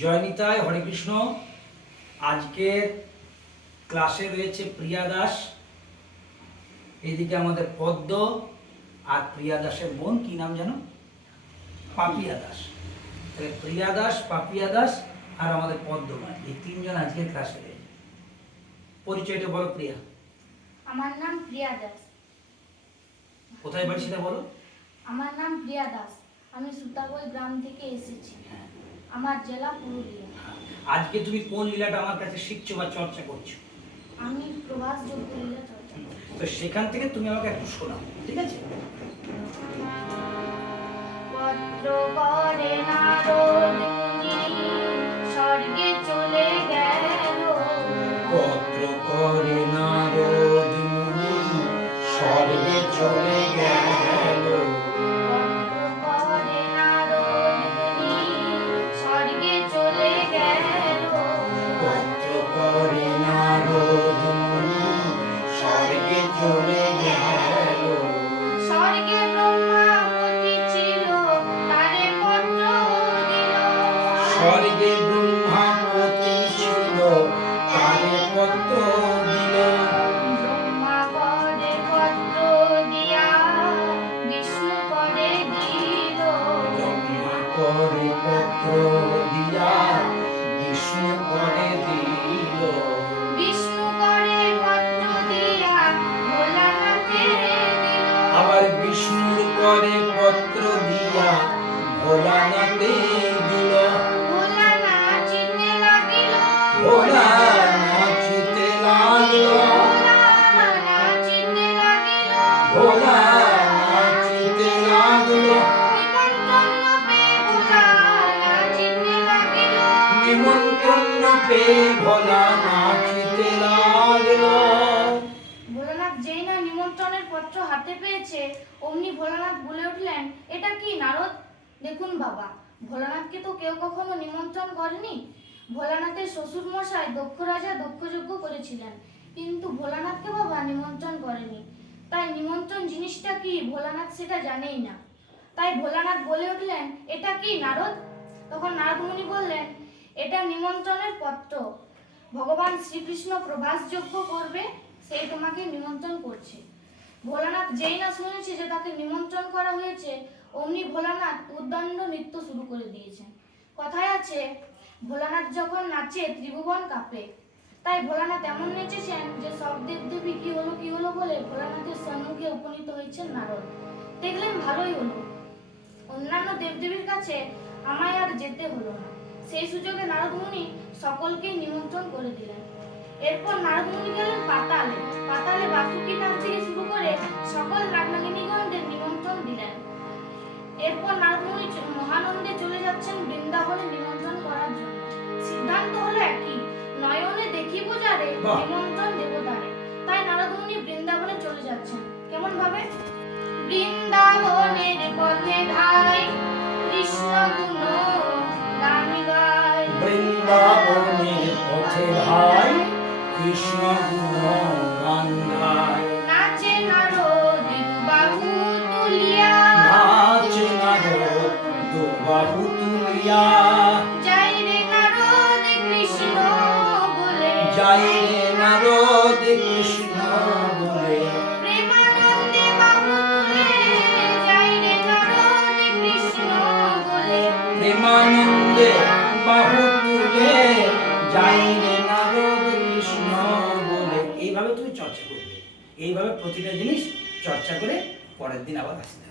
জয় নিতাই হরে কৃষ্ণ আজকের ক্লাসে রয়েছে প্রিয়া দাস। এদিকে আমাদের পদ্ম আর প্রিয়া দাসের বোন কি নাম জানো পাপিয়া দাস। তাহলে প্রিয়া দাস পাপিয়া দাস আর আমাদের পদ্মমান এই তিনজন আজকের ক্লাসে রয়েছে। পরিচয়টা বলো প্রিয়া। আমার নাম প্রিয়া দাস। কোথায় বাড়ি সেটা বলো। আমার নাম প্রিয়া দাস। আমি সুতাবই গ্রাম থেকে এসেছি। হ্যাঁ। আমার জেলা পুরুলিয়া। আজকে তুমি কোন লীলাটা আমার কাছে শিখছো বা চর্চা করছ? আমি প্রভাস যোগ্য লীলা চর্চা। তো সেখান থেকে তুমি আমাকে একটু শোনাও ঠিক আছে? স্বর্গে ব্রহ্মাপতি ছিল তারে পত্র দিল। করে পত্র দিয়া বিষ্ণু করে দিল। বিষ্ণু করে পত্র দিয়া ভোলানাথে দিল। আবার বিষ্ণুর করে পত্র দিয়া ভোলানাথে ভোলানাথ যেই না নিমন্ত্রণের পত্র হাতে পেয়েছে, অমনি ভোলানাথ বলে উঠলেন, এটা কি নারদ? দেখুন বাবা, ভোলানাথকে তো কেউ কখনো নিমন্ত্রণ করেনি। ভোলানাথের শ্বশুর মশাই দক্ষ রাজা দক্ষযজ্ঞ করেছিলেন, কিন্তু ভোলানাথকে বাবা নিমন্ত্রণ করেনি। তাই নিমন্ত্রণ জিনিসটা কি ভোলানাথ সেটা জানেই না। তাই ভোলানাথ বলে উঠলেন, এটা কি নারদ? তখন নারদ মুনি বললেন এটা নিমন্ত্রণের পত্র। ভগবান শ্রীকৃষ্ণ প্রভাসযোগ্য করবে, সেই তোমাকে নিমন্ত্রণ করছে। ভোলানাথ যেই না শুনেছে যে তাকে নিমন্ত্রণ করা হয়েছে, অমনি ভোলানাথ উদ্দণ্ড নৃত্য শুরু করে দিয়েছেন। কথায় আছে, ভোলানাথ যখন নাচে ত্রিভুবন কাঁপে। তাই ভোলানাথ এমন নেচেছেন যে সব দেবদেবী কি হলো কি হলো বলে ভোলানাথের সম্মুখে উপনীত হয়েছেন নারদ। দেখলেন ভালোই হলো। অন্যান্য দেবদেবীর কাছে আমায় আর যেতে হলো না। সেই সুযোগে নারদ মুনি সকলকেই নিমন্ত্রণ করে দিলেন। এরপর নারদ মুনি গেলেন পাতালে। পাতালে বাসুকি নাচ থেকে শুরু করে সকল নাগনাগিনীগণদের নিমন্ত্রণ দিলেন। এরপর নারদ মুনি মহানন্দে চলে যাচ্ছেন বৃন্দাবনে নিমন্ত্রণ করার জন্য। সিদ্ধান্ত হলো একই। নয়নে দেখিব যারে। নিমন্ত্রণ বাহু তুলিয়া। যাই রে নারদ কৃষ্ণ বলে। যাই রে নারদ কৃষ্ণ বলে। প্রেমানন্দে বাহু তুলে। যাই রে নারদ কৃষ্ণ বলে। প্রেমানন্দে বাহু তুলে। যাই রে এইভাবে প্রতিটা জিনিস চর্চা করে পরের দিন আবার আসতে।